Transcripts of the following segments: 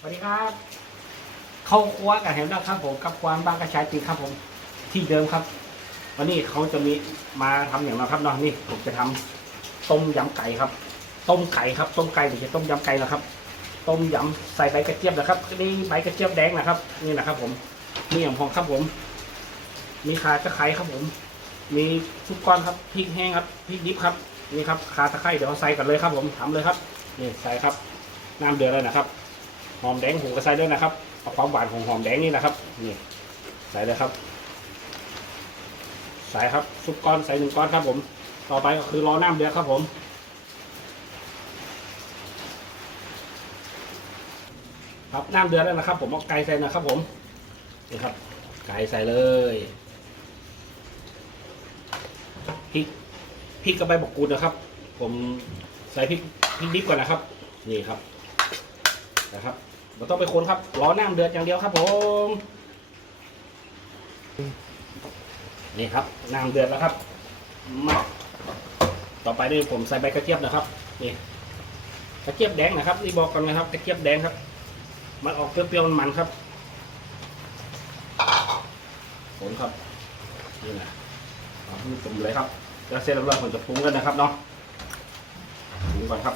สวัสดีครับเข้าครัวกับแฮมนะครับผมกับความบางกระชายจริงครับผมที่เดิมครับ วันนี้เขาจะมีมาทำอย่างไรครับเนาะนี่ผมจะทำต้มยำไก่ครับ ต้มไก่ครับต้มไก่ไม่ใช่ต้มยำไก่นะครับ ต้มยำใส่ใบกระเจี๊ยบนะครับนี่ใบกระเจี๊ยบแดงนะครับ นี่นะครับ ผมมีอย่างพองครับผม มีขาตะไคร้ครับผม มีทุกก้อนครับพริกแห้งครับพริกดิบครับนี่ครับขาตะไคร้เดี๋ยวเราใส่กันเลยครับ ผมทำเลยครับนี่ใส่ครับน้ำเดือดเลยนะครับ หอมแดงผมก็ใส่ด้วยนะครับเอาความหวานของหอมแดงนี่นะครับนี่ใส่เลยครับ ใส่ครับซุปก้อนใส่หนึ่งก้อนครับ ผม ต่อไปก็คือรอน้ำเดือดครับผมครับน้ำเดือดแล้วนะครับ ผมเอาไก่ใส่นะครับ ผมนี่ครับ ไก่ใส่เลยพริกพริกกับใบบักกูดนะครับ ผมใส่พริกพริกดิบก่อนนะครับ นี่ครับนะครับ เราต้องไปคนครับรอน้ำเดือดอย่างเดียวครับผมนี่ครับน้ำเดือดแล้วครับมาต่อไปนี่ผมใส่ใบกระเจี๊ยบนะครับนี่กระเจี๊ยบแดงนะครับนี่บอกกันนะครับกระเจี๊ยบแดงครับ มันออกเปรี้ยวๆมันครับผลครับนี่นะเอาให้ผมเลยครับแล้วเสร็จแล้วผมจะปรุงกันนะครับเนาะปรุงก่อนครับ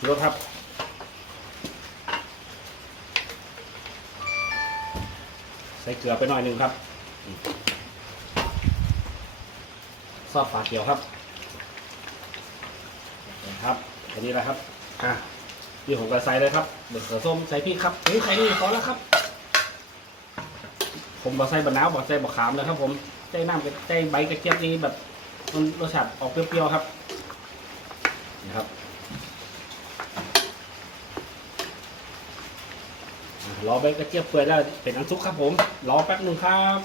ชูรสครับใส่เกลือไปหน่อยหนึ่งครับซอสฝาเขียวครับนะครับอันนี้แหละครับอะนี่ผมก็ใส่เลยครับเดือดเขือส้มใส่พริกครับนี่ใส่นี่พอแล้วครับ ผมบอกใส่บะนาวบอกใส่บะขามเลยครับ ผมใจน้ำกับใจใบกระเจี๊ยบนี่แบบมันรสชาติออกเปรี้ยวๆครับนะครับ รอใบกระเจี๊ยบเปื่อยแล้วเป็นอันซุกครับผม รอแป๊บหนึ่งครับ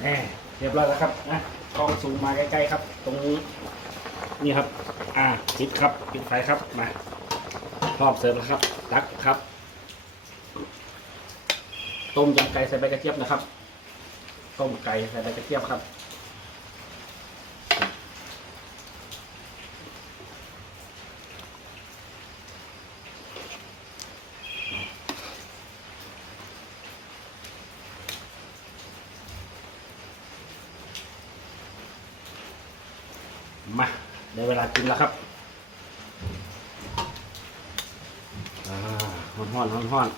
แหมเรียบร้อยแล้วครับนะกล้องซูมมาใกล้ๆครับ ตรงนี้นี่ครับ อ่าปิดครับปิดไฟครับมาพร้อมเสิร์ฟแล้วครับตักครับ ต้มยำไก่ใส่ใบกระเจี๊ยบนะครับ ต้มไก่ใส่ใบกระเจี๊ยบครับ มาได้เวลากินแล้วครับอ่าฮ้อนฮ้อนฮ้อนฮ้อน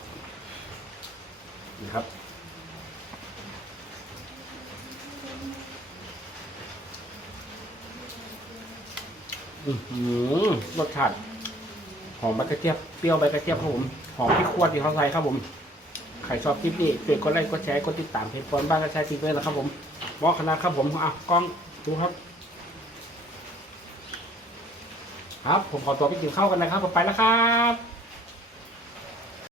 นี่ครับอือหือรสชาติหอมใบกระเจี๊ยบเปรี้ยวใบกระเจี๊ยบครับผมหอมพริกขวดที่เขาใส่ครับผมใครชอบคลิปนี้ช่วยกดไลค์กดแชร์กดติดตามเพจฟอนบ้านกระชายทีด้วยนะครับผมมองขนาดครับผมอะกล้องดูครับ ครับ ผมขอตัวไปกินข้าวกันนะครับ ผมไปแล้วครับ